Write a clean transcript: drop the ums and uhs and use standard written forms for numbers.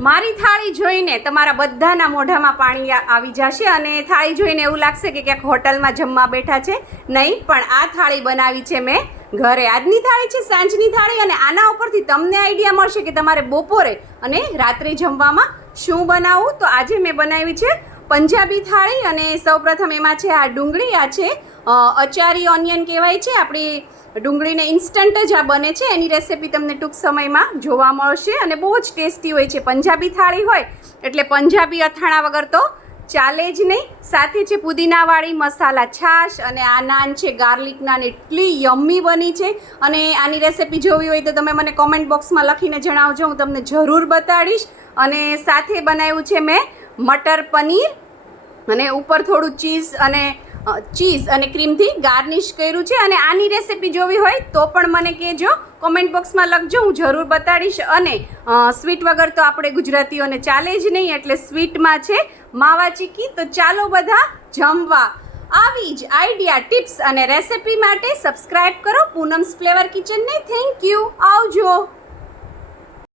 મારી થાળી જોઈને તમારા બધાના મોઢામાં પાણી આવી જશે અને થાળી જોઈને એવું લાગશે કે ક્યાંક હોટલમાં જમવા બેઠા છે. નહીં, પણ આ થાળી બનાવી છે મેં ઘરે. આજની થાળી છે સાંજની થાળી અને આના ઉપરથી તમને આઈડિયા મળશે કે તમારે બપોરે અને રાત્રે જમવામાં શું બનાવવું. તો આજે મેં બનાવી છે પંજાબી થાળી અને સૌપ્રથમ એમાં છે આ ડુંગળી, આ છે અચારી ઓનિયન કહેવાય છે. આપણી ડુંગળીને ઇન્સ્ટન્ટ જ આ બને છે. એની રેસિપી તમને ટૂંક સમયમાં જોવા મળશે અને બહુ જ ટેસ્ટી હોય છે. પંજાબી થાળી હોય એટલે પંજાબી અથાણા વગર તો ચાલે જ નહીં. સાથે છે પુદીનાવાળી મસાલા છાશ અને આ નાન છે ગાર્લિક નાન. એટલી યમ્મી બની છે અને આની રેસિપી જોવી હોય તો તમે મને કોમેન્ટ બોક્સમાં લખીને જણાવજો, હું તમને જરૂર બતાડીશ. અને સાથે બનાવ્યું છે મેં મટર પનીર અને ઉપર થોડું ચીઝ અને ક્રીમથી ગાર્નિશ કર્યું છે. અને આની રેસિપી જોવી હોય તો પણ મને કહેજો, કોમેન્ટ બોક્સમાં લખજો, હું જરૂર બતાડીશ. અને સ્વીટ વગર તો આપણે ગુજરાતીઓને ચાલે જ નહીં, એટલે સ્વીટમાં છે માવા ચીકી. તો ચાલો બધા જમવા. આવી જ આઈડિયા, ટિપ્સ અને રેસિપી માટે સબસ્ક્રાઈબ કરો પૂનમ્સ ફ્લેવર કિચનને. થેન્ક યુ, આવજો.